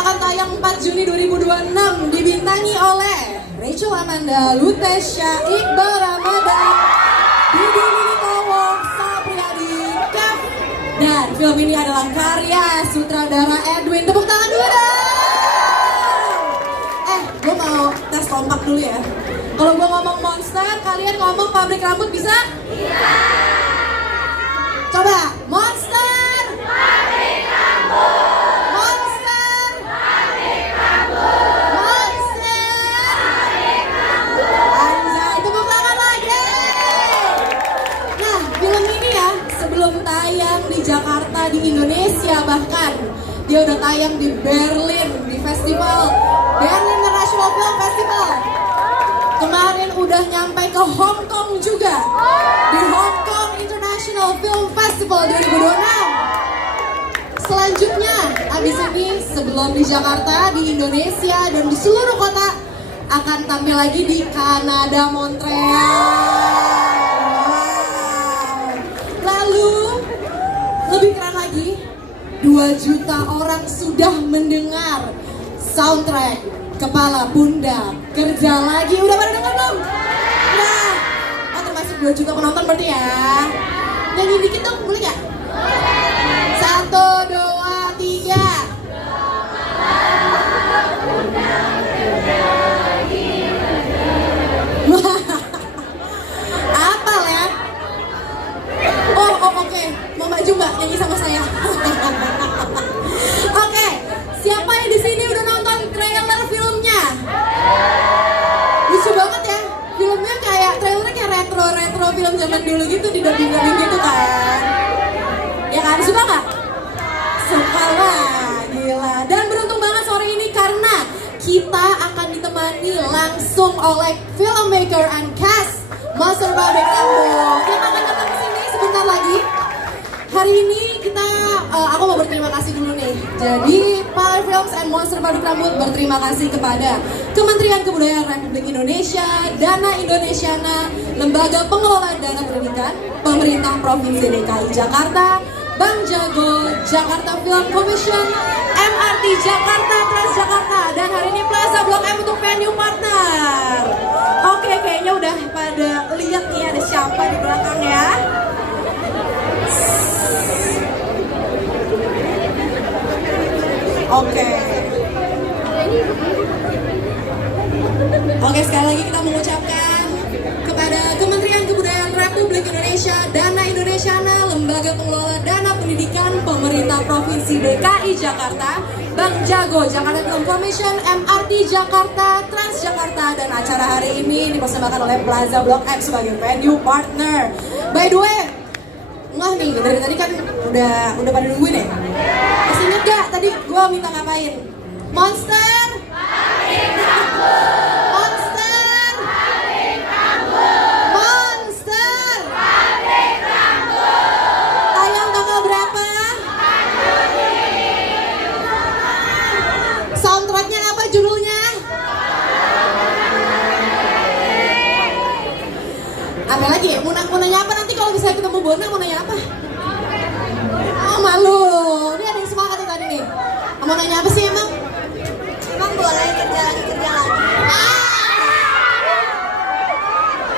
akan tayang 4 Juni 2026, dibintangi oleh Rachel Amanda, Lutesya, Iqbal Ramadan, Didi Nitowo, Sapriyadi, Kev. Dan film ini adalah karya sutradara Edwin. Tepuk tangan dulu dong. Gue mau tes kompak dulu ya. Kalau gue ngomong monster, kalian ngomong pabrik rambut bisa? Bisa. Coba, monster. Pabrik rambut. Monster. Pabrik rambut. Monster. Pabrik rambut. Anjay, tepuk tangan lagi. Nah, film ini ya, sebelum tayang di Jakarta, di Indonesia bahkan, dia udah tayang di Berlin, di festival Berlin International Film Festival. Kemarin udah nyampe ke Hong Kong juga, di Hong Kong International Film Festival 2026. Selanjutnya, abis ini sebelum di Jakarta, di Indonesia, dan di seluruh kota, akan tampil lagi di Kanada, Montreal. Wow. Lalu, lebih keren lagi, 2 juta orang sudah mendengar soundtrack Kepala Bunda Kerja Lagi. Udah pada denger belum? Nah, oh termasuk 2 juta penonton berarti ya. Nyanyi dikit dong, boleh gak? 1, 2, 3. Apa ya? Oh oke. Mau maju nggak nyanyi sama saya? Oke, siapa yang di sini udah nonton trailer filmnya? Lucu banget ya, filmnya kayak trailernya kayak retro film zaman dulu gitu, didubbing gitu kan? Ya kan, suka nggak? Suka lah, gila. Dan beruntung banget sore ini karena kita akan ditemani langsung oleh filmmaker and cast Monster Pabrik Rambut yang akan datang ke sini sebentar lagi. Hari ini aku mau berterima kasih dulu nih. Jadi Power Films and Monster Pabrik Rambut berterima kasih kepada Kementerian Kebudayaan Republik Indonesia, Dana Indonesiana, Lembaga Pengelola Dana Pendidikan, Pemerintah Provinsi DKI Jakarta, Bank Jago, Jakarta Film Commission, MRT Jakarta, Transjakarta, dan hari ini Plaza Blok M untuk venue partner. Oke, kayaknya udah pada lihat nih ada siapa di belakang ya. Oke, sekali lagi kita mengucapkan kepada Kementerian Kebudayaan Republik Indonesia, Dana Indonesiana, Lembaga Pengelola Dana Pendidikan, Pemerintah Provinsi DKI Jakarta, Bank Jago, Jakarta Film Commission, MRT Jakarta, Transjakarta, dan acara hari ini dipersembahkan oleh Plaza Blok M sebagai venue partner. By the way, nggak nih, dari tadi kan udah pada nungguin ya? Masih inget gak tadi gue minta ngapain? Monster! Pabrik Rambut! Monster! Pabrik Rambut! Monster! Pabrik Rambut! Tayang tanggal berapa? 4 Juni! Soundtracknya apa judulnya? Apa lagi ya? Mau nanya apa nanti kalau bisa ketemu Bona, mau nanya apa? Oh malu, ini ada yang semangat nih tadi nih. Mau nanya apa sih emang? Emang boleh kerja lagi?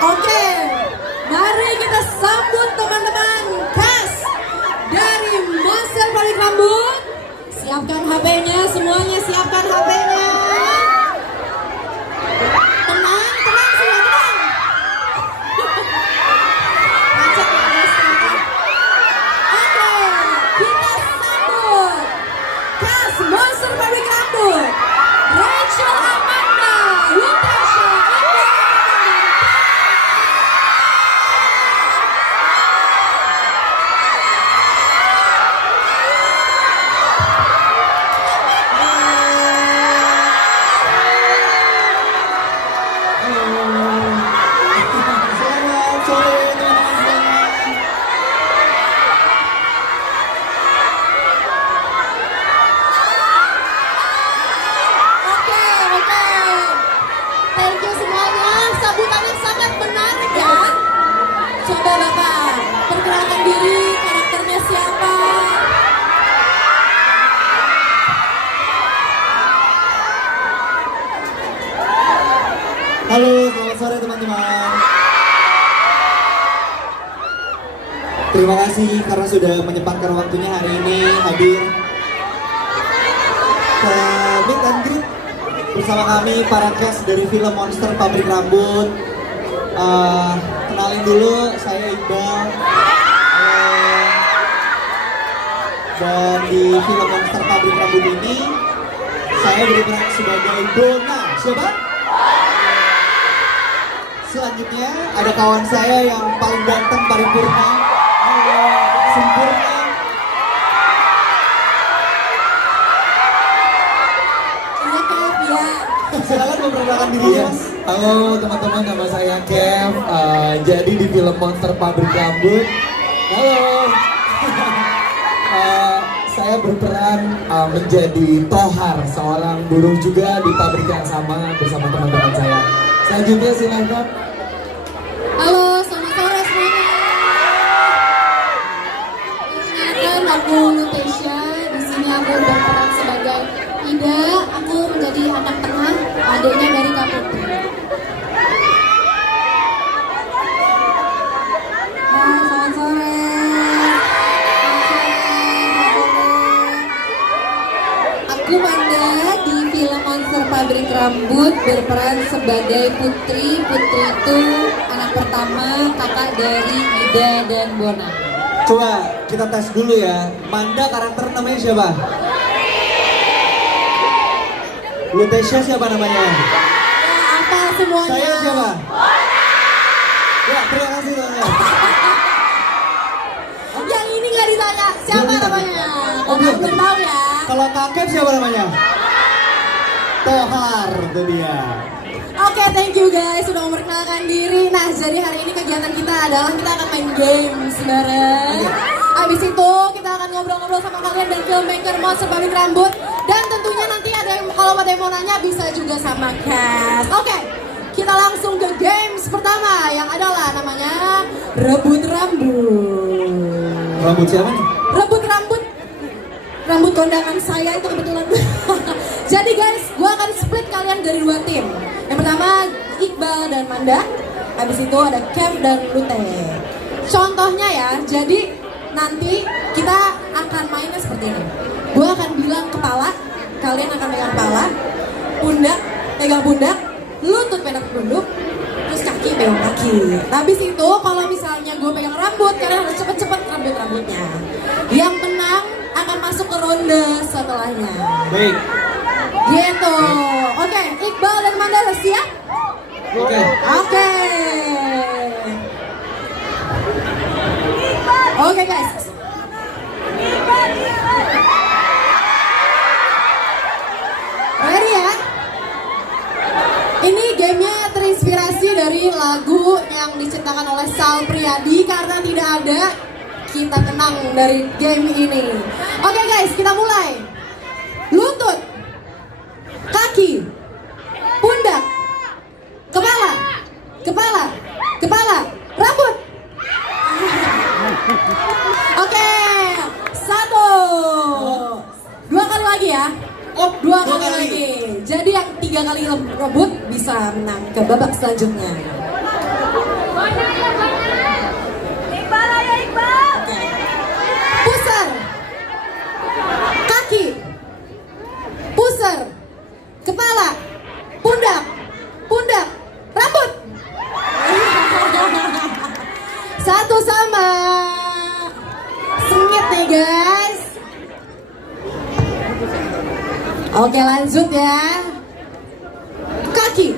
Oke, mari kita sambut teman-teman cast dari Monster Pabrik Rambut. Siapkan HP-nya, semuanya siapkan HP-nya. Tenang, semua tenang. Macet ya guys, tenang. Oke, kita sambut cast Monster Pabrik Rambut. Rachel Amanda, Lutesya, Iqbal Halo, selamat sore teman-teman. Terima kasih karena sudah menyempatkan waktunya hari ini hadir ke Meet and Greet bersama kami para cast dari film Monster Pabrik Rambut. Kenalin dulu, saya Iqbal. Dan di film Monster Pabrik Rambut ini saya berperan sebagai Bona. Siapa? Selanjutnya ada kawan saya yang paling ganteng, paripurna, sempurna. Iya Kev ya. Silakan memperkenalkan dirinya. Halo teman-teman, nama saya Kev. Jadi di film Monster Pabrik Rambut, halo. Saya berperan menjadi Tohar, seorang buruh juga di pabrik yang sama bersama teman-teman saya. Selanjutnya silakan. Halo, selamat sore semuanya. Perkenalkan, aku Nutesha. Di sini aku berperan sebagai Ida. Aku menjadi anak tengah, adiknya dari Kak Putri. Hai, selamat sore. Aku Manda di film Monster Pabrik Rambut berperan sebagai Putri. Putri itu anak pertama, kakak dari Ida dan Bona. Coba kita tes dulu ya. Manda karakter namanya siapa? Lutesha siapa namanya? Ya, apa semuanya? Saya siapa? Ya, terima kasih teman-teman. Yang ini nggak ditanya siapa Belum ditanya. namanya? Oh, belum. Belum tahu ya. Kalau kakek siapa namanya? Tohar, itu dia. Oke, thank you guys sudah memperkenalkan diri. Nah, jadi hari ini kegiatan kita adalah kita akan main games bareng. Abis itu kita akan ngobrol-ngobrol sama kalian dan filmmaker Monster Pabrik Rambut. Dan tentunya nanti ada yang kalau ada yang mau nanya bisa juga sama cast. Oke, kita langsung ke games pertama yang adalah namanya Rebut Rambut. Rambut siapa nih? Rebut rambut. Rambut kondangan saya itu kebetulan. Jadi guys, gue akan split kalian dari dua tim. Yang pertama Iqbal dan Manda. Habis itu ada Kev dan Lute. Contohnya ya, jadi nanti kita akan mainnya seperti ini. Gue akan bilang kepala, kalian akan pegang kepala, pundak, pegang pundak, lutut pegang tunduk, terus kaki pegang kaki. Habis itu kalau misalnya gue pegang rambut, kalian harus cepet-cepet rambutnya. Yang menang akan masuk ke ronde setelahnya. Baik. Gitu. Oke, Iqbal dan Manda udah siap? Oke. Oke. Oke guys. Ready ya? Ini gamenya terinspirasi dari lagu yang diciptakan oleh Sal Priadi. Karena tidak ada, kita kenang dari game ini. Oke guys, kita mulai. Lutut, kaki, pundak, kepala, kepala, kepala, rambut. Oke, satu, dua kali lagi ya. Oh, dua kali lagi. Jadi yang 3 kali rebut bisa menang ke babak selanjutnya. Oke. Pusar, kaki, pusar, kepala, pundak, pundak, rambut. Satu sama. Sengit nih guys. Oke, lanjut ya. Kaki,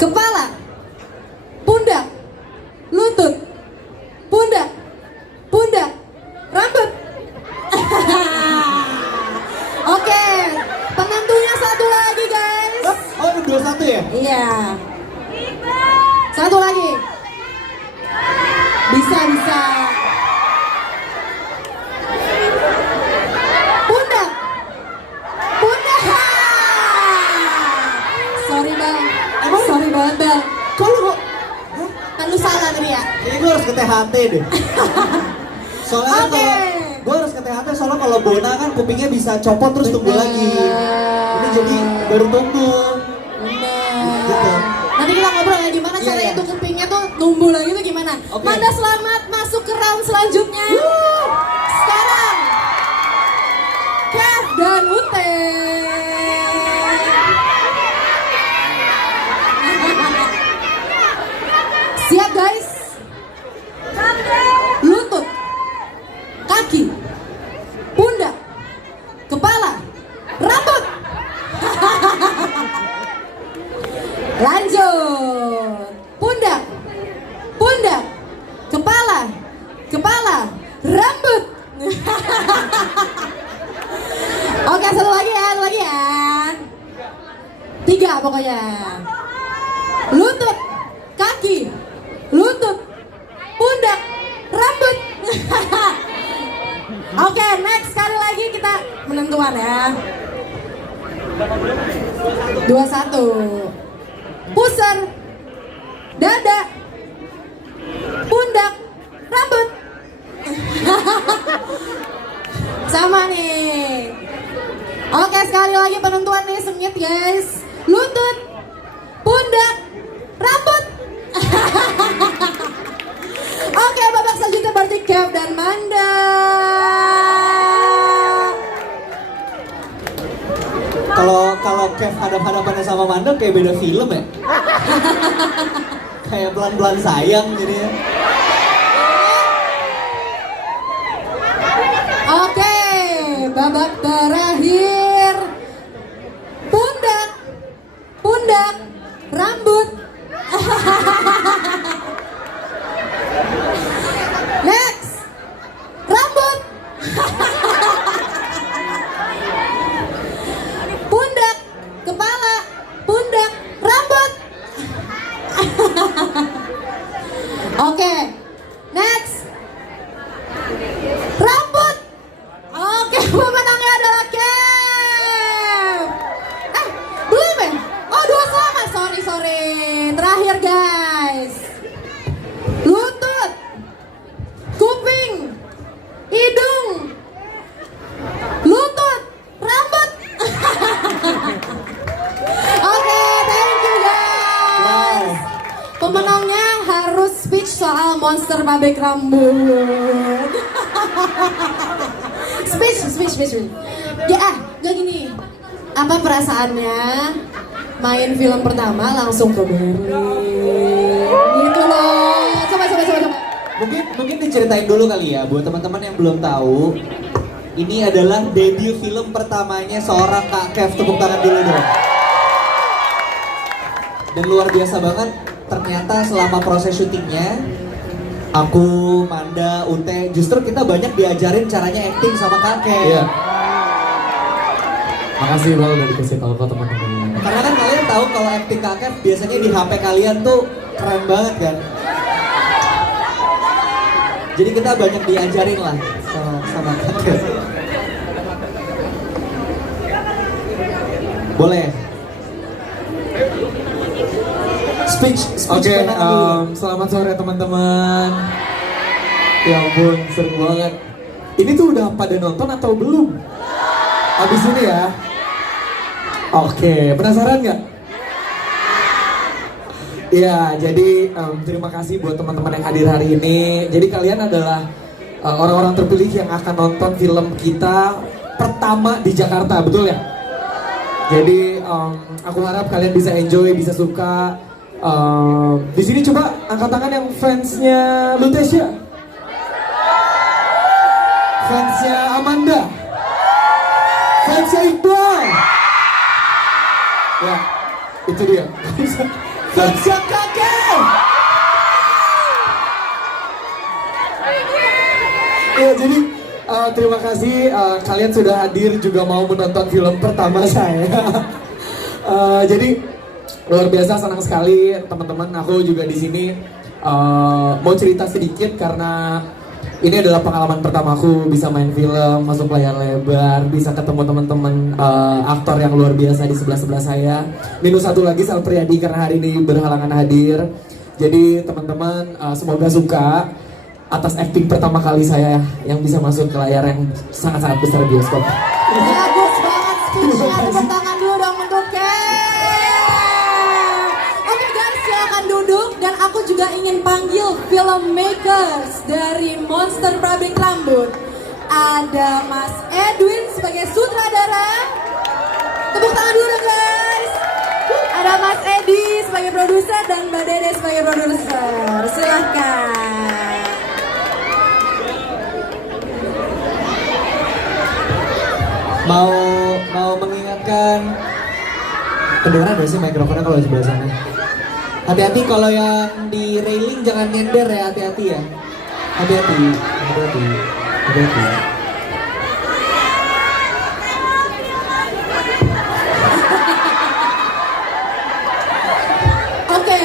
kepala, pundak, lutut, pundak, pundak, rambut. Oke, penentunya satu lagi guys. Oh, 21 ya? Iya. Satu lagi. Bisa, bisa. Pundak. Pundak. Sorry bang. Sorry banget bang. Kalau Kan lu salah tadi ya. ini gue harus ke THT deh. Soalnya Oke. kalau gue harus ke THT soalnya kalau Bona kan kupingnya bisa copot terus tumbuh lagi. Ini jadi baru tumbuh. Bener. caranya iya. tuh kupingnya tuh numbuh lagi tuh gimana? Oke. Manda selamat masuk ke round selanjutnya. Sekarang Kev dan Ute. Siap guys? Lutut, kaki, pundak, kepala, rambut. Lanjut. Pundak, pundak, kepala, kepala, rambut. Oke, satu lagi ya. 3 pokoknya. Lutut, kaki, lutut, pundak, rambut. Oke, next sekali lagi kita menentukan ya. 21. Pusar, dada, pundak, rambut. Sama nih. Oke, sekali lagi penentuan nih, sengit guys. Lutut, pundak, rambut. Oke, babak selanjutnya berarti Kev dan Manda. Kalau Kev hadap-hadapannya sama Manda kayak beda film ya. Kayak pelan-pelan sayang jadi ya. Oke, babak terakhir. Pundak, pundak, rambut. Next, rambut. Pundak, kepala, pundak, rambut. Oke, next, rambut. Oke, pemenangnya adalah Kev. Belum ya? Oh, 2 sama. Sorry. Terakhir guys. Lutut, kuping, hidung, lutut, rambut. Oke, thank you guys. Pemenangnya harus speech soal monster pabrik rambut. Speech. Ya, gak gini. Apa perasaannya main film pertama langsung ke Berlin? Gitu loh. Coba. Mungkin diceritain dulu kali ya buat teman-teman yang belum tahu. Ini adalah debut film pertamanya seorang Kak Kev, tepuk tangan dulu dong. Dan luar biasa banget, ternyata selama proses syutingnya aku, Manda, Ute, justru kita banyak diajarin caranya acting sama Kak Kev. Iya. Makasih kalau udah dikasih tahu ke teman-teman. Karena kan kalian tahu kalau acting Kak Kev biasanya di HP kalian tuh keren banget kan. Jadi kita banyak diajarin lah sama Kak Kev. Boleh. Speech Oke, pertama dulu. selamat sore teman-teman. Ya ampun, seru banget. Ini tuh udah pada nonton atau belum? Abis ini ya? Oke, penasaran nggak? Ya, jadi terima kasih buat teman-teman yang hadir hari ini. Jadi kalian adalah orang-orang terpilih yang akan nonton film kita pertama di Jakarta, betul ya? Jadi aku harap kalian bisa enjoy, bisa suka. Di sini coba angkat tangan yang fansnya Lutesia, fansnya Amanda, fansnya Iqbal. Ya, itu dia. Fansnya Kak Kev. Ya, jadi terima kasih kalian sudah hadir juga mau menonton film pertama saya. Jadi luar biasa, senang sekali teman-teman. Aku juga di sini mau cerita sedikit karena ini adalah pengalaman pertamaku bisa main film, masuk layar lebar, bisa ketemu teman-teman aktor yang luar biasa di sebelah saya. Minus satu lagi Sal Priadi karena hari ini berhalangan hadir. Jadi teman-teman semoga suka atas acting pertama kali saya yang bisa masuk ke layar yang sangat-sangat besar bioskop. Bagus banget speech-nya. Tepuk tangan dulu dong untuk Kev. Oke guys, silakan duduk juga ingin panggil filmmakers dari Monster Pabrik Rambut. Ada Mas Edwin sebagai sutradara. Tepuk tangan dulu dong guys. Ada Mas Edi sebagai produser dan Mbak Dede sebagai produser. Silahkan. Mau mengingatkan, kedengeran gak sih mikrofonnya kalau di sebelah sana? Hati-hati kalau yang di railing jangan nyender ya, hati-hati ya. Hati-hati. Oke,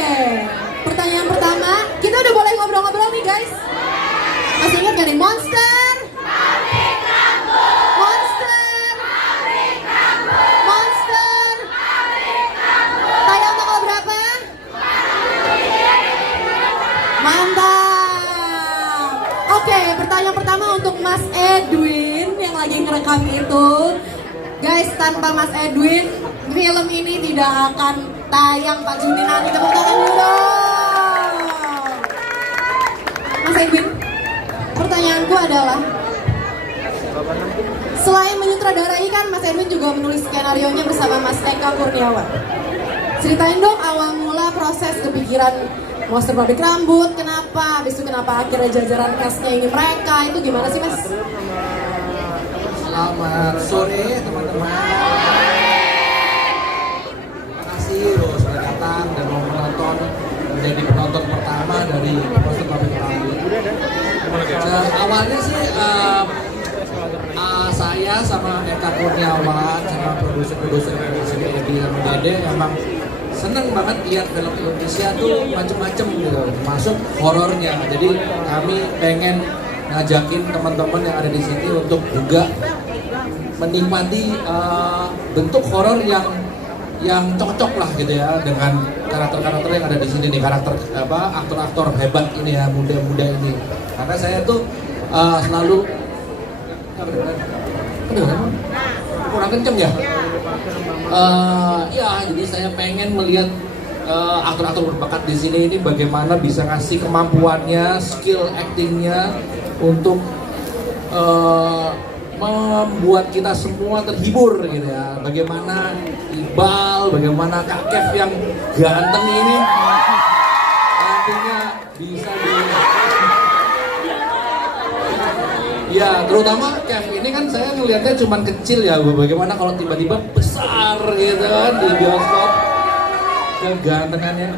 pertanyaan pertama, kita udah boleh ngobrol-ngobrol nih guys. Masih ingat gak nih Monster? Monster. Tayang tanggal berapa? Mantap. Oke, pertanyaan pertama untuk Mas Edwin yang lagi ngerekam itu. Guys, tanpa Mas Edwin, film ini tidak akan tayang 4 Juni nanti. Tepuk tangan dulu dong. Mas Edwin, pertanyaanku adalah, selain menyutradarai kan Mas Edwin juga menulis skenario-nya bersama Mas Eka Kurniawan. Ceritain dong awal mula proses kepikiran Monster Pabrik Rambut, kenapa? Habis itu kenapa akhirnya jajaran cast-nya ini mereka, itu gimana sih Mas? Selamat sore teman-teman. Terima kasih loh sudah datang dan mau menonton, menjadi penonton pertama dari Monster Pabrik Rambut. Awalnya sih saya sama Eka Kurniawan sama produser dari sini Edi dan Dede emang seneng banget lihat film Indonesia tuh macem-macem gitu, termasuk horornya. Jadi kami pengen ngajakin teman-teman yang ada di sini untuk juga menikmati bentuk horor yang cocok lah gitu ya dengan karakter-karakter yang ada di sini nih, karakter aktor-aktor hebat ini ya, muda-muda ini. Karena saya tuh selalu kurang kenceng ya. Ya, jadi saya pengen melihat aktor-aktor berbakat di sini ini bagaimana bisa ngasih kemampuannya, skill actingnya untuk membuat kita semua terhibur gitu ya. Bagaimana Iqbal, bagaimana Kak Kev yang ganteng ini nantinya bisa ya, terutama Kev ini kan saya ngelihatnya cuman kecil ya, bagaimana kalau tiba-tiba besar gitu kan di bioskop, kegantengannya.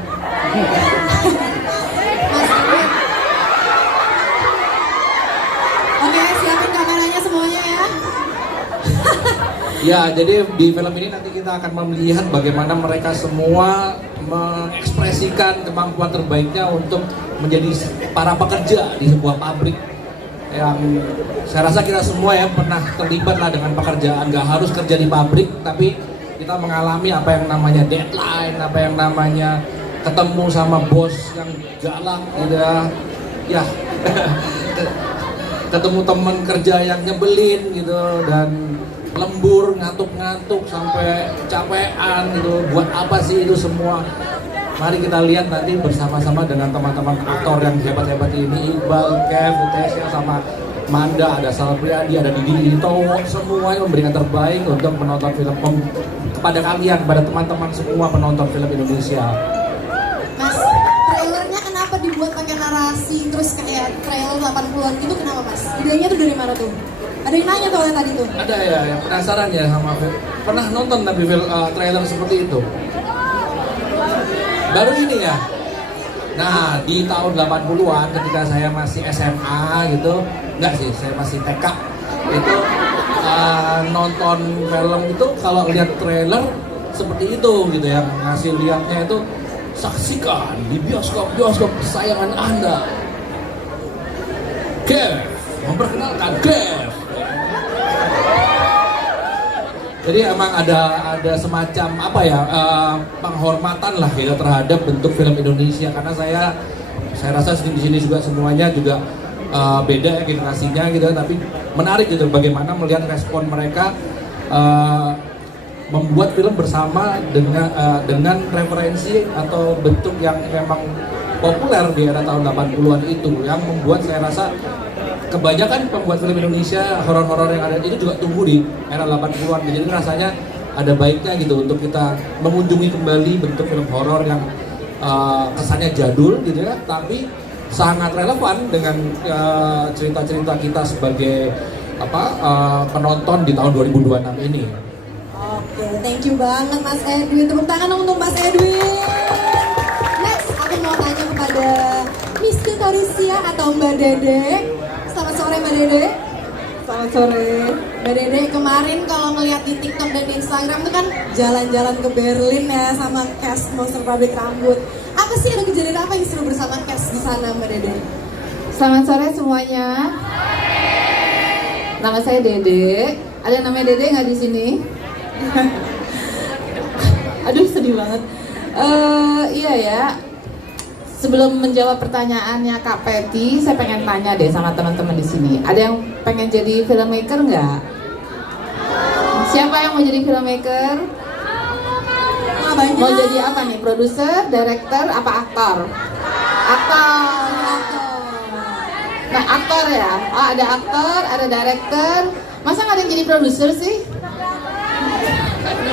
Oke, siapin kameranya semuanya ya. Ya, jadi di film ini nanti kita akan melihat bagaimana mereka semua mengekspresikan kemampuan terbaiknya untuk menjadi para pekerja di sebuah pabrik. Yang saya rasa kita semua ya pernah terlibat lah dengan pekerjaan, nggak harus kerja di pabrik, tapi kita mengalami apa yang namanya deadline, apa yang namanya ketemu sama bos yang galak gitu ya, ketemu teman kerja yang nyebelin gitu, dan lembur, ngantuk-ngantuk sampai capean gitu. Buat apa sih itu semua? Mari kita lihat nanti bersama-sama dengan teman-teman aktor yang hebat-hebat ini, Iqbal, Kev, Utesya, sama Manda, ada Sal Priadi, ada Didi Towo, semuanya memberikan terbaik untuk menonton film kepada kalian, kepada teman-teman semua penonton film Indonesia. Mas, trailernya kenapa dibuat pakai narasi terus kayak trailer 80-an gitu, kenapa Mas? Idenya tuh dari mana tuh? Ada yang nanya soalnya tadi tuh. Ada ya, yang penasaran ya sama film. Pernah nonton tapi trailer seperti itu? Baru ini ya? Nah, di tahun 80-an ketika saya masih SMA gitu, enggak sih, saya masih TK, itu nonton film itu kalau lihat trailer seperti itu gitu ya, ngasih lihatnya itu saksikan di bioskop kesayangan Anda. Kev, memperkenalkan Kev. Jadi emang ada semacam apa ya, penghormatan lah gitu terhadap bentuk film Indonesia, karena saya rasa di sini juga semuanya juga beda ya generasinya gitu, tapi menarik gitu bagaimana melihat respon mereka membuat film bersama dengan referensi atau bentuk yang memang populer di era tahun 80-an itu, yang membuat saya rasa kebanyakan pembuat film Indonesia horor-horor yang ada itu juga tumbuh di era 80-an. Jadi rasanya ada baiknya gitu untuk kita mengunjungi kembali bentuk film horor yang kesannya jadul gitu ya, tapi sangat relevan dengan cerita-cerita kita sebagai penonton di tahun 2026 ini. Oke, thank you banget Mas Edwin. Tepuk tangan untuk Mas Edwin. Next, aku mau tanya kepada Miss Torisia atau Mbak Dede. Selamat sore Mbak Dede. Selamat sore. Mbak Dede, kemarin kalau ngeliat di TikTok dan di Instagram itu kan jalan-jalan ke Berlin ya sama cast Monster Pabrik Rambut. Apa sih, ada kejadian apa yang seru bersama cast di sana Mbak Dede? Selamat sore semuanya. Nama saya Dede. Ada yang namanya Dede nggak di sini? Aduh sedih banget. Iya ya. Sebelum menjawab pertanyaannya Kak Peti, saya pengen tanya deh sama teman-teman di sini. Ada yang pengen jadi filmmaker nggak? Siapa yang mau jadi filmmaker? Mau jadi apa nih? Produser, director, apa aktor? Aktor. Nah, aktor ya. Oh, ada aktor, ada director. Masa nggak ada yang jadi produser sih?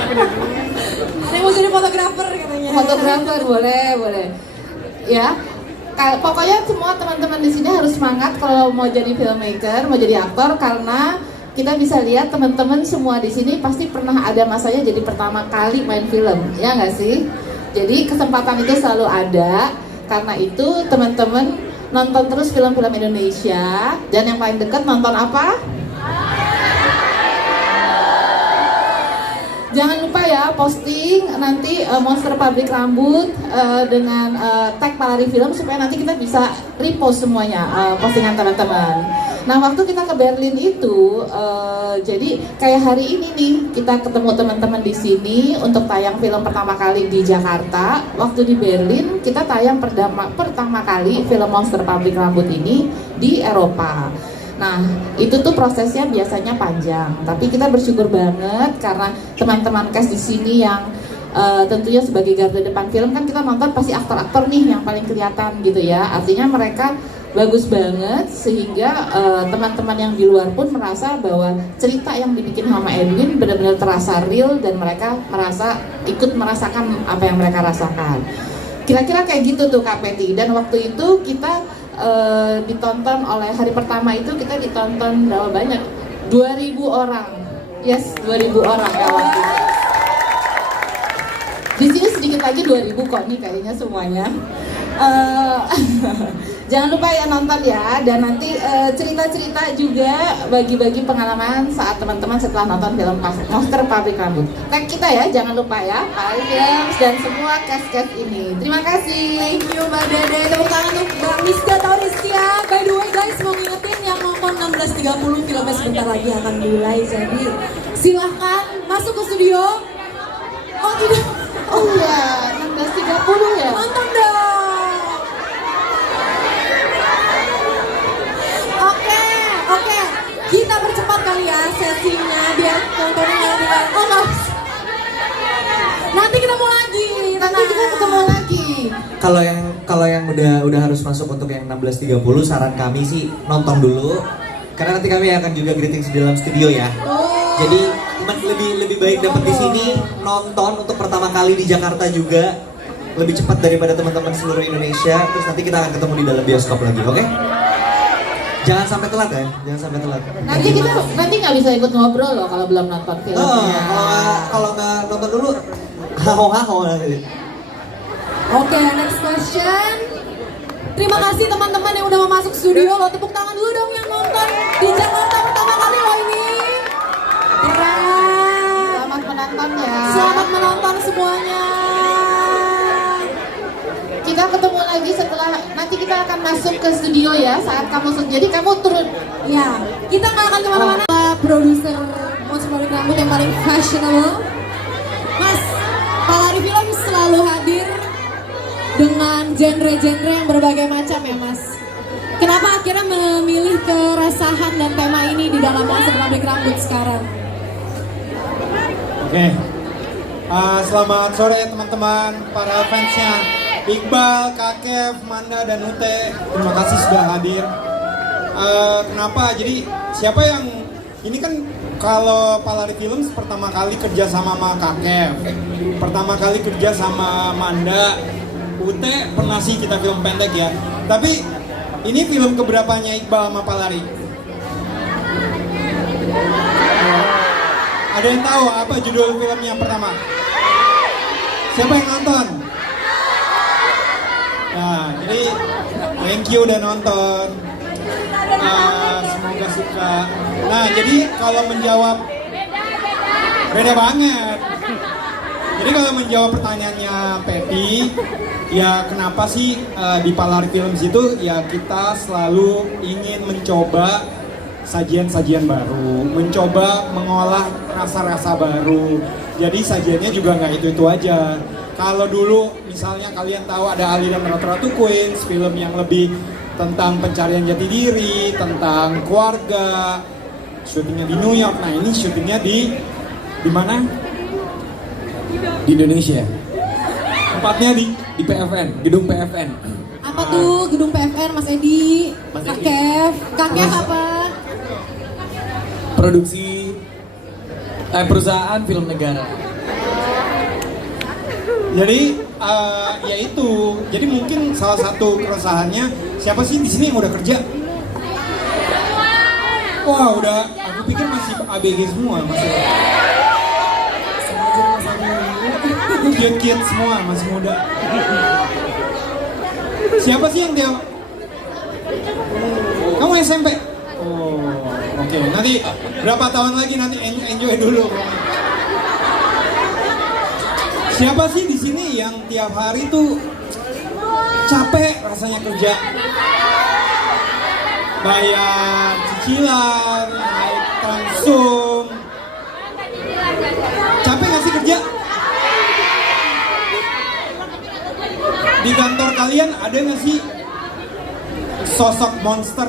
Ada yang mau jadi fotografer katanya. Fotografer boleh. Ya, pokoknya semua teman-teman di sini harus semangat kalau mau jadi filmmaker, mau jadi aktor, karena kita bisa lihat teman-teman semua di sini pasti pernah ada masanya jadi pertama kali main film, ya nggak sih? Jadi kesempatan itu selalu ada. Karena itu teman-teman nonton terus film-film Indonesia, dan yang paling dekat nonton apa? Jangan lupa ya posting nanti Monster Pabrik Rambut dengan tag Palari Film supaya nanti kita bisa repost semuanya postingan teman-teman. Nah, waktu kita ke Berlin itu jadi kayak hari ini nih kita ketemu teman-teman di sini untuk tayang film pertama kali di Jakarta. Waktu di Berlin kita tayang pertama kali film Monster Pabrik Rambut ini di Eropa. Nah, itu tuh prosesnya biasanya panjang, tapi kita bersyukur banget karena teman-teman cast di sini yang tentunya sebagai garda depan film kan kita nonton pasti aktor-aktor nih yang paling kelihatan gitu ya. Artinya mereka bagus banget sehingga teman-teman yang di luar pun merasa bahwa cerita yang dibikin sama Edwin benar-benar terasa real dan mereka merasa ikut merasakan apa yang mereka rasakan. Kira-kira kayak gitu tuh Kak Peti. Dan waktu itu kita ditonton oleh hari pertama itu kita ditonton berapa banyak? 2000 orang. Yes, 2000 orang ya waktu itu. Di sini sedikit lagi 2000 kok nih kayaknya semuanya. Jangan lupa ya nonton ya, dan nanti cerita-cerita juga bagi-bagi pengalaman saat teman-teman setelah nonton film Monster Pabrik Rambut. Tag kita ya, jangan lupa ya, Palari Films dan semua cast-cast ini. Terima kasih. Thank you Mbak Dede. Tepuk tangan untuk Mbak Miska Taurisia. By the way guys, mau ngingetin yang nonton 16.30 filmnya sebentar lagi akan mulai. Jadi silahkan masuk ke studio. Oh tidak. Oh iya, 16.30 ya. Nonton dong. Oke, kita percepat kali ya sesinya biar nontonnya nggak tinggal. Oh nggak. Nanti kita mau lagi. Nanti kita ketemu lagi. Kalau yang udah harus masuk untuk yang 16.30, saran kami sih nonton dulu. Karena nanti kami akan juga greetings di dalam studio ya. Jadi lebih baik dapat di sini, nonton untuk pertama kali di Jakarta juga lebih cepat daripada teman-teman seluruh Indonesia. Terus nanti kita akan ketemu di dalam bioskop lagi, oke? Jangan sampai telat ya, jangan sampai telat. Nanti nggak bisa ikut ngobrol loh kalau belum nonton filmnya. Kalau nggak nonton dulu, haho nanti. Oke, next question. Terima kasih teman-teman yang udah mau masuk studio. Lo tepuk tangan dulu dong yang nonton di Jakarta pertama kali lo ini. Keren. Selamat menonton ya. Selamat menonton semuanya. Kita ketemu lagi setelah nanti kita akan masuk ke studio ya saat kamu jadi kamu turun. Ya, kita nggak akan kemana-mana. Produser Monster Pabrik Rambut yang paling fashionable, Mas Palari Film selalu hadir dengan genre-genre yang berbagai macam ya Mas. Kenapa akhirnya memilih keresahan dan tema ini di dalam Monster Pabrik Rambut sekarang? Oke, selamat sore teman-teman para fansnya Iqbal, Kakev, Manda, dan Ute, terima kasih sudah hadir. Kenapa? Jadi siapa yang ini kan kalau Palari Films pertama kali kerja sama Kakev, pertama kali kerja sama Manda, Ute pernah sih kita film pendek ya. Tapi ini film keberapanya Iqbal sama Palari? Ada yang tahu apa judul filmnya yang pertama? Siapa yang nonton? Nah, jadi thank you udah nonton. Semoga suka. Nah, jadi kalau menjawab beda banget. Jadi kalau menjawab pertanyaannya Pepi, ya kenapa sih di Palari Films itu ya kita selalu ingin mencoba sajian-sajian baru, mencoba mengolah rasa-rasa baru. Jadi sajiannya juga nggak itu-itu aja. Kalau dulu misalnya kalian tahu ada Ali dan Ratu Queens, film yang lebih tentang pencarian jati diri, tentang keluarga, syutingnya di New York. Nah ini syutingnya di mana? Di Indonesia. Tempatnya di PFN, gedung PFN. Apa tuh gedung PFN, Mas Edi? Kakev apa? Produksi perusahaan film negara. Jadi ya itu. Jadi mungkin salah satu keresahannya siapa sih di sini yang udah kerja? Wah udah. Aku pikir masih ABG semua masih. Kiat-kiat semua masih muda. Siapa sih yang dia? Kamu SMP? Oh, oke. Nanti berapa tahun lagi nanti enjoy dulu. Siapa sih di sini yang tiap hari tuh capek rasanya kerja? Bayar cicilan, naik transum. Capek nggak sih kerja? Di kantor kalian ada nggak sih sosok monster?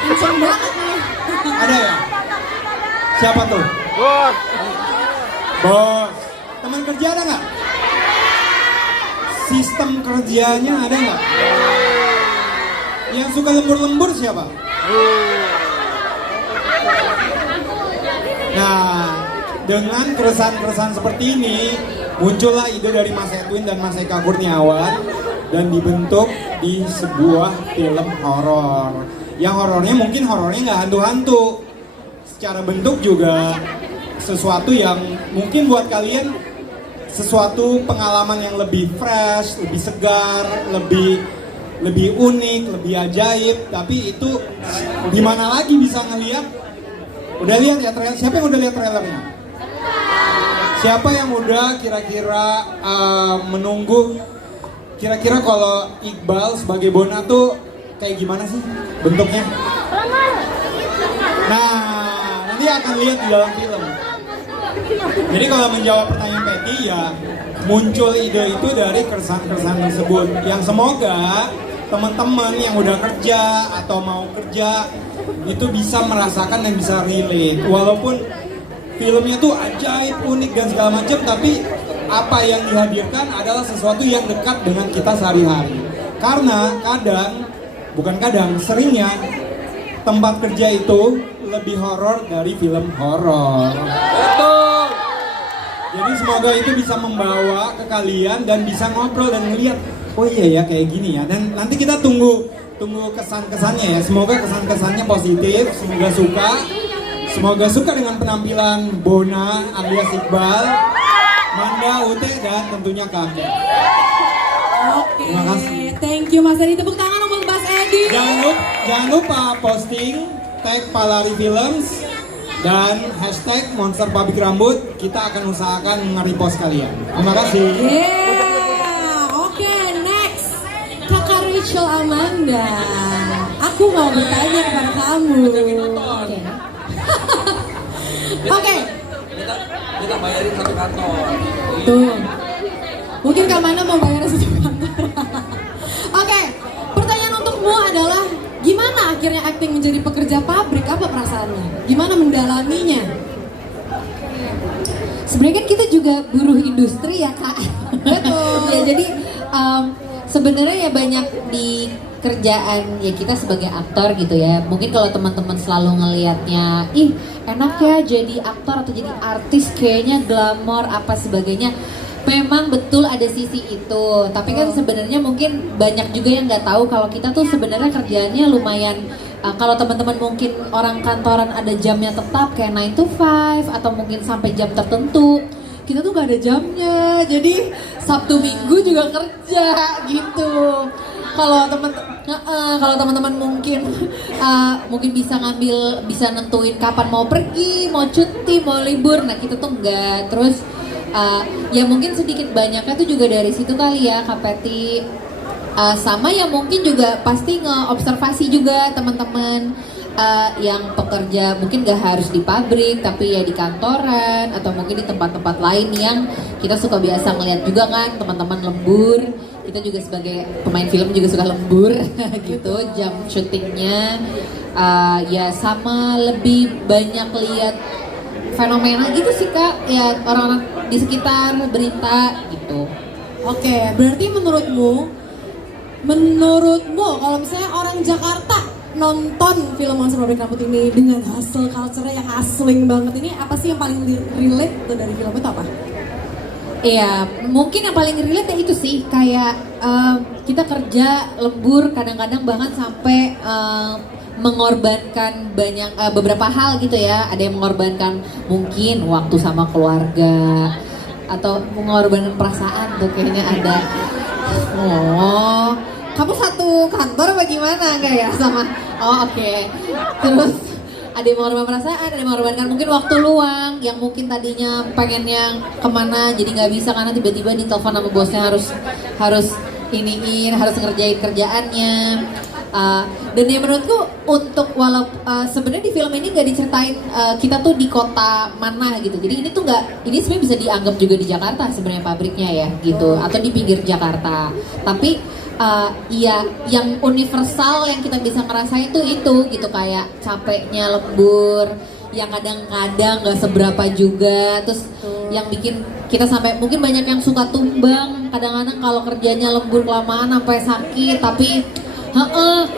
Kenceng banget nih. Ada ya? Siapa tuh? Bos. Teman kerja ada nggak? Sistem kerjanya ada nggak? Yang suka lembur-lembur siapa? Nah, dengan keresahan-keresahan seperti ini, muncullah ide dari Mas Edwin dan Mas Eka Kurniawan dan dibentuk di sebuah film horor. Yang horornya mungkin horornya nggak hantu-hantu. Secara bentuk juga sesuatu yang mungkin buat kalian sesuatu pengalaman yang lebih fresh, lebih segar, lebih unik, lebih ajaib. Tapi itu di mana lagi bisa ngelihat? Udah lihat ya trailer? Siapa yang udah lihat trailernya? Siapa yang udah kira-kira menunggu? Kira-kira kalau Iqbal sebagai Bona tuh kayak gimana sih bentuknya? Nah, nanti akan lihat di dalam film. Jadi kalau menjawab pertanyaan Patty ya muncul ide itu dari keresahan-keresahan tersebut. Yang semoga teman-teman yang udah kerja atau mau kerja itu bisa merasakan dan bisa relate. Walaupun filmnya tuh ajaib, unik dan segala macam, tapi apa yang dihadirkan adalah sesuatu yang dekat dengan kita sehari-hari. Karena seringnya tempat kerja itu lebih horor dari film horor. Betul. Jadi semoga itu bisa membawa ke kalian dan bisa ngobrol dan ngeliat, oh iya ya kayak gini ya. Dan nanti kita tunggu kesan-kesannya ya. Semoga kesan-kesannya positif, semoga suka dengan penampilan Bona alias Iqbal, Manda, Ute, dan tentunya Kakek. Oke, Terima kasih. thank you Mas Edi. Tepuk tangan untuk Mas Edi. Jangan lupa posting tag Palari Films dan hashtag Monster Pabrik Rambut. Kita akan usahakan nge-repost kalian. Terima kasih. Yeah, oke, next Kakak Rachel Amanda. Aku mau bertanya kepada kamu. Oke. Kita bayarin satu kantor. Tuh. Mungkin Kak Mana mau bayar satu kantor. Oke, pertanyaan untukmu adalah gimana akhirnya acting menjadi pekerja pabrik? Apa perasaannya? Gimana mendalaminya? Sebenarnya kan kita juga buruh industri ya kak. Betul. Ya jadi sebenarnya ya banyak di kerjaan ya kita sebagai aktor gitu ya. Mungkin kalau teman-teman selalu ngelihatnya, ih enak ya jadi aktor atau jadi artis kayaknya glamor apa sebagainya. Memang betul ada sisi itu. Tapi kan sebenarnya mungkin banyak juga yang nggak tahu kalau kita tuh sebenarnya kerjaannya lumayan. Kalau teman-teman mungkin orang kantoran ada jamnya tetap kayak 9 to 5 atau mungkin sampai jam tertentu. Kita tuh gak ada jamnya, jadi Sabtu Minggu juga kerja gitu. Kalau teman-teman mungkin mungkin bisa nentuin kapan mau pergi, mau cuti, mau libur. Nah kita tuh enggak. Terus ya mungkin sedikit banyaknya tuh juga dari situ kali ya Kak Peti. Sama ya mungkin juga pasti ngeobservasi juga teman-teman yang pekerja mungkin gak harus di pabrik tapi ya di kantoran atau mungkin di tempat-tempat lain yang kita suka biasa ngeliat juga kan teman-teman lembur. Kita juga sebagai pemain film juga suka lembur gitu jam syutingnya. Ya sama lebih banyak lihat fenomena gitu sih kak ya orang-orang di sekitar berita gitu. Oke, berarti menurutmu kalau misalnya orang Jakarta nonton film Monster Pabrik Rambut ini dengan hustle culture-nya yang hustling banget ini, apa sih yang paling relate tuh dari film itu apa? Iya, mungkin yang paling relate ya itu sih kayak kita kerja lembur kadang-kadang bahkan sampai mengorbankan beberapa hal gitu ya. Ada yang mengorbankan mungkin waktu sama keluarga atau mengorbankan perasaan tuh kayaknya ada. Oh, kamu satu kantor apa gimana enggak ya sama? Oh oke. Terus ada yang mengorbankan perasaan, ada yang mengorbankan mungkin waktu luang yang mungkin tadinya pengennya kemana jadi nggak bisa karena tiba-tiba ditelepon sama bosnya harus harus ngerjain kerjaannya. Dan ya menurutku untuk sebenarnya di film ini nggak diceritain kita tuh di kota mana gitu. Jadi ini sebenarnya bisa dianggap juga di Jakarta sebenarnya pabriknya ya gitu atau di pinggir Jakarta. Tapi iya yang universal yang kita bisa ngerasain tuh itu gitu kayak capeknya lembur yang kadang-kadang nggak seberapa juga terus yang bikin kita sampai mungkin banyak yang suka tumbang kadang-kadang kalau kerjanya lembur kelamaan sampai sakit tapi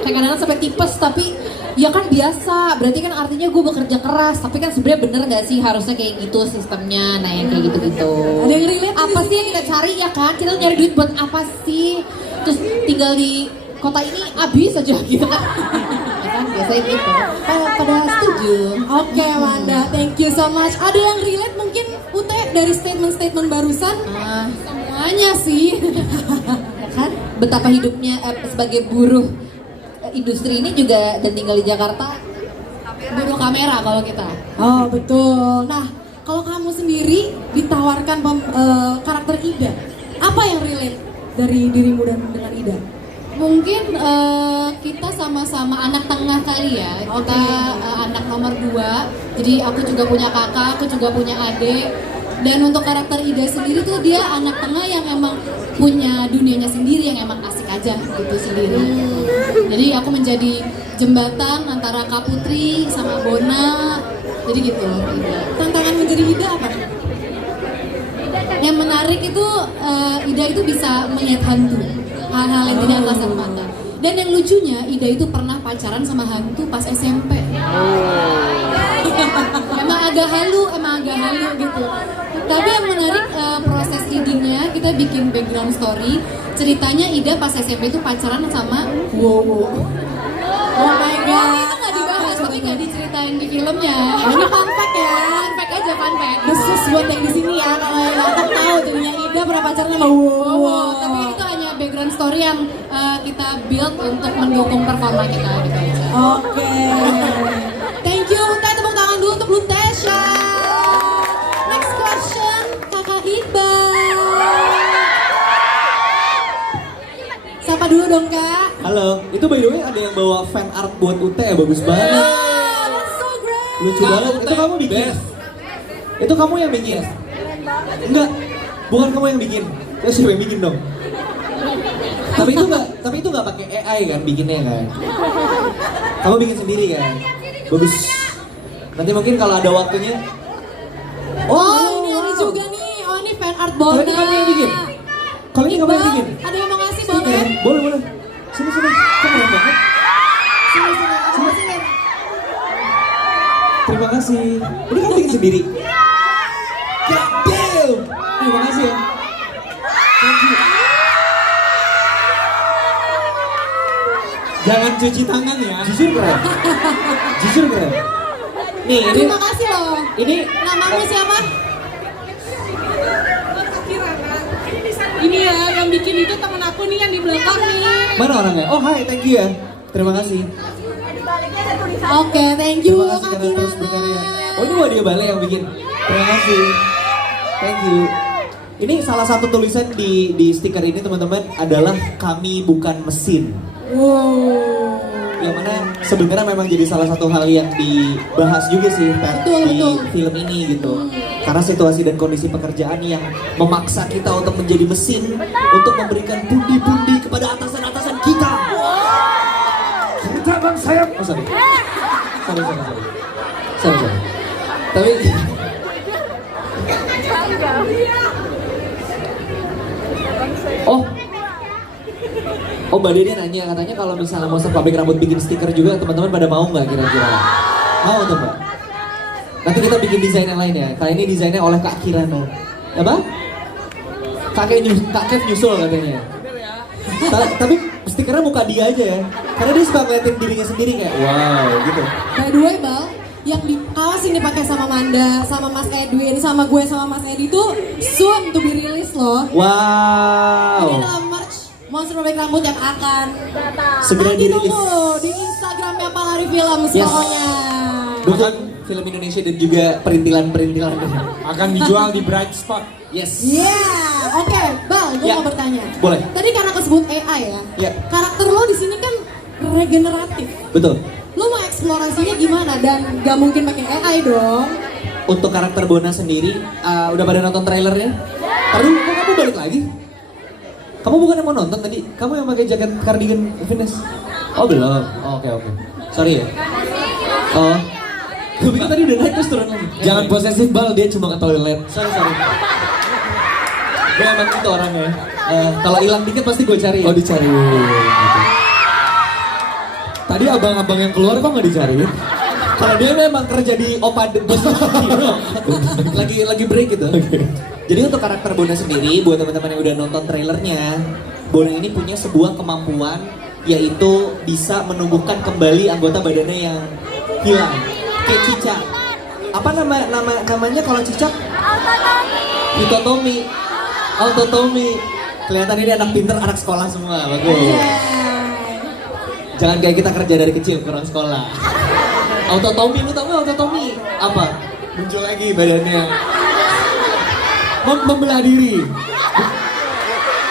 kadang-kadang sampai tipes tapi ya kan biasa berarti kan artinya gue bekerja keras tapi kan sebenarnya bener gak sih harusnya kayak gitu sistemnya nah yang kayak gitu-gitu Ada yang relate apa sih yang kita cari ya kan kita nyari duit buat apa sih terus tinggal di kota ini habis aja gitu kan ya kan biasanya gitu pada setuju. Oke Wanda, thank you so much. Ada yang relate mungkin Ute dari statement-statement barusan? Semuanya sih. Ya kan betapa hidupnya sebagai buruh industri ini juga dan tinggal di Jakarta buruh kamera kalau kita. Oh betul. Nah kalau kamu sendiri ditawarkan karakter Ida, apa yang relate dari dirimu dan dengan Ida? Mungkin kita sama-sama anak tengah kali ya. Kita anak nomor 2. Jadi aku juga punya kakak, aku juga punya adik. Dan untuk karakter Ida sendiri tuh dia anak tengah yang emang punya dunianya sendiri yang emang asik aja gitu sendiri. Jadi aku menjadi jembatan antara Kak Putri sama Bona. Jadi gitu. Tantangan menjadi Ida apa? Yang menarik itu Ida itu bisa melihat hantu, hal-hal yang tidak kasat mata. Dan yang lucunya Ida itu pernah pacaran sama hantu pas SMP. Emang agak halu gitu. Tapi yang menarik proses leadingnya kita bikin background story. Ceritanya Ida pas SMP itu pacaran sama Wowo. Oh my god. Ini tuh nggak dibahas, tapi nggak diceritain di filmnya. Ini fun fact ya. Fun fact aja, fun fact. Khusus buat yang di sini ya, kalau yang nonton tahu jadinya Ida pernah pacaran sama Wowo. Tapi itu hanya background story yang kita build untuk mendukung performa kita gitu aja. Oke. Thank you Lunte, tepuk tangan dulu untuk Luntesha. Next question, Kakak Iqbal. Sapa dulu dong Kak. Halo, itu by the way ada yang bawa fan art buat Ute ya, bagus banget. Oh, that's so great. Lucu banget, itu kamu bikin? Itu kamu yang bikin? Enggak, bukan kamu yang bikin. Terus siapa yang bikin dong? Tapi itu nggak pakai AI kan bikinnya kan? Kamu bikin sendiri kan? Bagus. Nanti mungkin kalau ada waktunya. Oh, ini ada juga art Kalau Bona. ini kamu yang bikin? Kalau ini kamu yang bikin? Ada yang mau ngasih boleh? Boleh. Sini. Keren banget. Sini. Terima kasih. Ini kamu bikin sendiri? God damn. Terima kasih ya. Thank you. Jangan cuci tangan ya. Jujur keren. Nih, ini Terima kasih loh. ini Namamu siapa? Ini ya, yang bikin itu temen aku nih yang di belakang nih. mana orangnya? Oh, hai, thank you ya. Terima kasih. Oke, thank you Terima kasih Kak karena terus Kirana. berkarya. Oh, ini dia balik yang bikin. Terima kasih. Thank you. Ini salah satu tulisan di stiker ini teman-teman adalah kami bukan mesin. Wow. Yang mana sebenarnya memang jadi salah satu hal yang dibahas juga sih Pat, di Betul. film ini gitu. Karena situasi dan kondisi pekerjaan yang memaksa kita untuk menjadi mesin untuk memberikan pundi-pundi kepada atasan-atasan kita. Kita bang sayap. Oh sorry. Sorry. Tapi Oh Mbak Dede nanya katanya kalau misalnya Monster Pabrik Rambut bikin stiker juga teman-teman pada mau nggak kira-kira? Mau tuh Mbak? Nanti kita bikin desain yang lain ya. Kali ini desainnya oleh Kak Kirana. Apa? Kak Kev nyusul katanya. Tapi stikernya muka dia aja ya. Karena dia suka ngeliatin dirinya sendiri kayak wow gitu. By the way, Bal, yang di kaos ini dipakai sama Manda, sama Mas Edwin, sama gue sama Mas Edi tuh soon to be release loh. Wow. Ini adalah merch Monster Pabrik Rambut yang akan Segera nanti dirilis. tunggu di Instagramnya Palari Films Yes. pokoknya. Bukan film Indonesia dan juga perintilan-perintilan. Akan dijual di Bright Spot. Yes. Yeah, oke, Bal, gue Ya. mau bertanya. Boleh. Tadi karena kesebut AI ya, Ya. karakter lo di sini kan regeneratif. Betul. Lo mau eksplorasinya gimana dan gak mungkin pakai AI dong. Untuk karakter Bona sendiri, udah pada nonton trailernya? Taruh, kok kamu balik lagi? Kamu bukan yang mau nonton tadi? Kamu yang pakai jaket cardigan fitness? Oh belum? Oh, oke. Sorry ya. Oh. Gue pikir tadi udah naik terus turun lagi. Jangan posesif Bal, dia cuma ke toilet. Sorry. Gue emang gitu orangnya. Kalau hilang dikit pasti gue cari. Oh dicari. Tadi abang-abang yang keluar kok nggak dicari? Karena dia memang kerja di Opa Bos lagi break gitu. Jadi untuk karakter Bona sendiri, buat teman-teman yang udah nonton trailernya, Bona ini punya sebuah kemampuan yaitu bisa menumbuhkan kembali anggota badannya yang hilang. Kayak cicak. Apa namanya kalau cicak? Autotomi. Kelihatan ini anak pinter, anak sekolah semua. Bagus. Jangan kayak kita kerja dari kecil kurang sekolah. Autotomi, lu tau gak autotomi? Apa? Muncul lagi badannya. Membelah diri.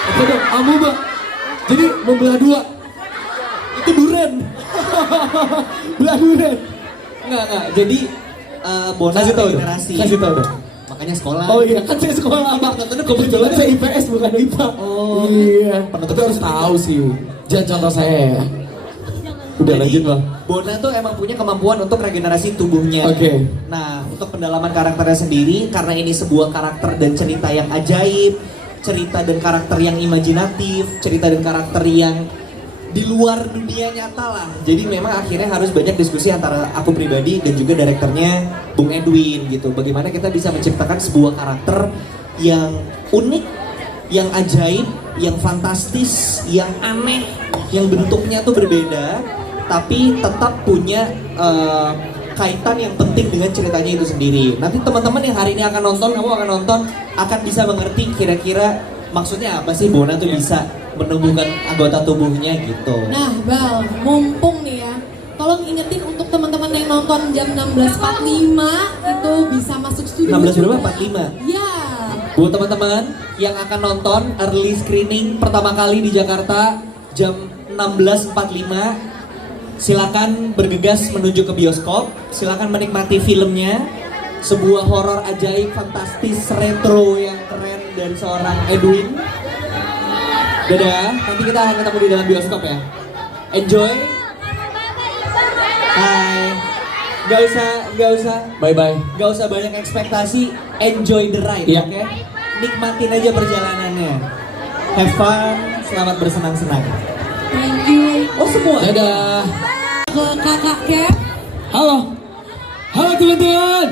Apa dong? Amuba. Jadi membelah dua. Itu duren. Belah duren. Enggak. Jadi Bona Kasih tahu dong. generasi. Kasih tahu dong. Makanya sekolah. Oh iya, kan saya sekolah apa? Kebetulan saya IPS bukan IPA. Oh. Iya. Tapi harus tahu sih. Jangan contoh saya. Udah Jadi, lanjut Bang. Bona tuh emang punya kemampuan untuk regenerasi tubuhnya. Oke. Nah, untuk pendalaman karakternya sendiri, karena ini sebuah karakter dan cerita yang ajaib, cerita dan karakter yang imajinatif, cerita dan karakter yang di luar dunia nyata lah. Jadi memang akhirnya harus banyak diskusi antara aku pribadi dan juga direkturnya Bung Edwin gitu. Bagaimana kita bisa menciptakan sebuah karakter yang unik, yang ajaib, yang fantastis, yang aneh, yang bentuknya tuh berbeda, tapi tetap punya kaitan yang penting dengan ceritanya itu sendiri. Nanti teman-teman yang hari ini akan nonton, kamu akan nonton, akan bisa mengerti kira-kira maksudnya apa sih Bona tuh bisa menumbuhkan anggota tubuhnya gitu. Nah, Bal, mumpung nih ya, tolong ingetin untuk teman-teman yang nonton jam 16.45 itu bisa masuk studio. 16 berapa? juga. 45? Ya. Buat teman-teman yang akan nonton early screening pertama kali di Jakarta jam 16.45, silakan bergegas menuju ke bioskop, silakan menikmati filmnya. Sebuah horor ajaib, fantastis, retro yang keren dari seorang Edwin. Dadah, nanti kita akan ketemu di dalam bioskop ya. Enjoy. Hai. Gak usah Bye bye. Gak usah banyak ekspektasi, enjoy the ride, Iya. oke? nikmatin aja perjalanannya. Have fun, selamat bersenang-senang. Thank you. Oh semua? Dadah. Ke kakak Kev. Halo. Halo teman-teman.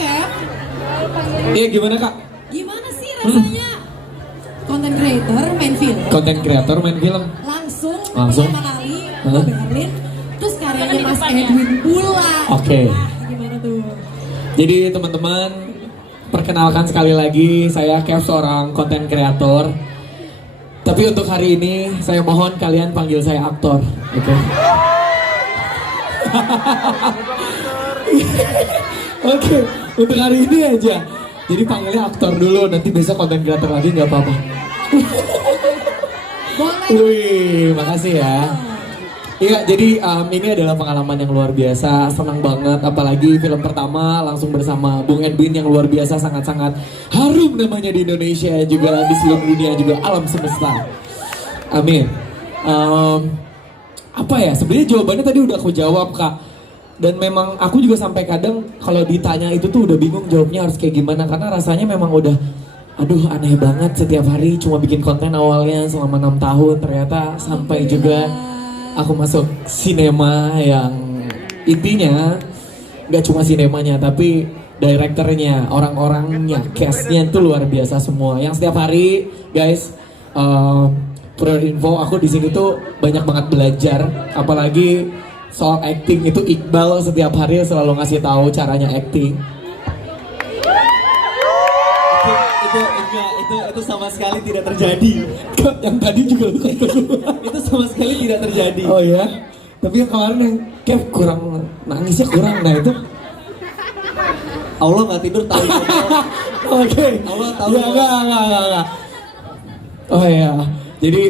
Kev. Iya gimana kak? Gimana sih rasanya content creator main film? Konten kreator main film. Langsung Langsung? pertama kali Hah? ke Berlin. Terus karyanya Mas Edwin pula. Oke. Gimana tuh? Jadi teman-teman, perkenalkan sekali lagi saya Kev, seorang konten kreator. Tapi untuk hari ini saya mohon kalian panggil saya aktor, oke? Oke, untuk hari ini aja. Jadi panggilnya aktor dulu, nanti besok konten kreator lagi nggak apa-apa. Wih, makasih ya. Iya, jadi ini adalah pengalaman yang luar biasa, senang banget. Apalagi film pertama langsung bersama Bung Edwin yang luar biasa, sangat-sangat harum namanya di Indonesia, juga di seluruh dunia, juga alam semesta. Amin. Apa ya, sebenarnya jawabannya tadi udah aku jawab kak. Dan memang aku juga sampai kadang kalau ditanya itu tuh udah bingung jawabnya harus kayak gimana. Karena rasanya memang udah, aduh aneh banget setiap hari cuma bikin konten awalnya selama 6 tahun. Ternyata sampai juga aku masuk sinema yang intinya gak cuma sinemanya tapi direkturnya, orang-orangnya, castnya itu luar biasa semua. Yang setiap hari guys, for info, aku di sini tuh banyak banget belajar, apalagi soal acting. Itu Iqbal setiap hari selalu ngasih tahu caranya acting. Itu sama sekali tidak terjadi. Yang tadi juga Itu sama sekali tidak terjadi. oh ya, tapi yang kemarin yang Kev kurang, nangisnya kurang, nah itu. Allah nggak tidur tahu. Oke. Allah tahu. Ya enggak. Oh ya. Jadi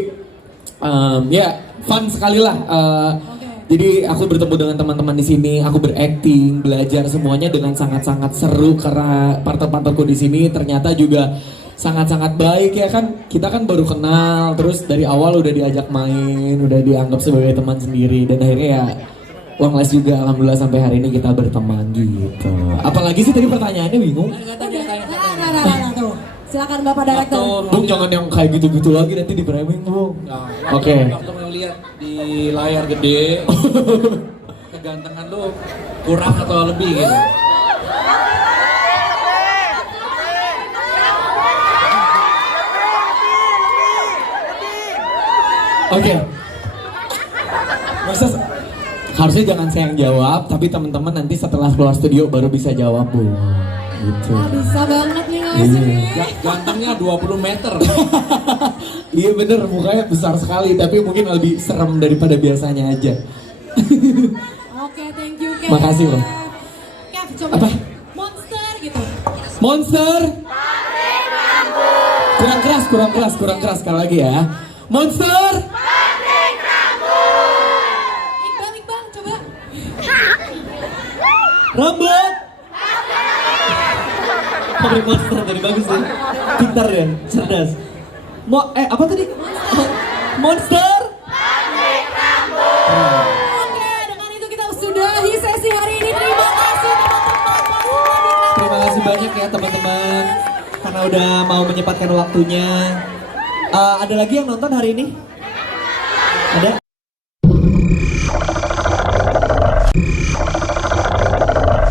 ya fun sekali lah. Jadi aku bertemu dengan teman-teman di sini, aku berakting, belajar semuanya dengan sangat-sangat seru karena partner-partnerku di sini ternyata juga sangat-sangat baik ya kan. Kita kan baru kenal, terus dari awal udah diajak main, udah dianggap sebagai teman sendiri, dan akhirnya ya long last juga, alhamdulillah sampai hari ini kita berteman gitu. Apalagi sih tadi pertanyaannya bingung. Nah, tuh. Silakan Bapak Direktur. Bung jangan yang kayak gitu-gitu lagi, nanti di framing Bung. Oke. Waktu ngeliat di layar gede, kegantengan lu kurang atau lebih gitu. Oke. Masa harusnya jangan saya yang jawab, tapi teman-teman nanti setelah keluar studio baru bisa jawab, Bu. Gitu. Bisa banget nih guys. Iya. Gantengnya 20 meter. Iya bener, mukanya besar sekali, tapi mungkin lebih serem daripada biasanya aja. Oke, thank you Kev. Makasih loh. Kev, coba Apa? monster gitu. Monster. Kurang keras sekali lagi ya. Monster. Iqbal, coba. Rambut. Pabrik monster tadi bagus deh. Pintar ya, cerdas. Apa tadi? Monster. Oke, dengan itu kita sudahi sesi hari ini. Terima kasih teman-teman. Terima kasih banyak ya teman-teman karena udah mau menyempatkan waktunya. Ada lagi yang nonton hari ini? Ada?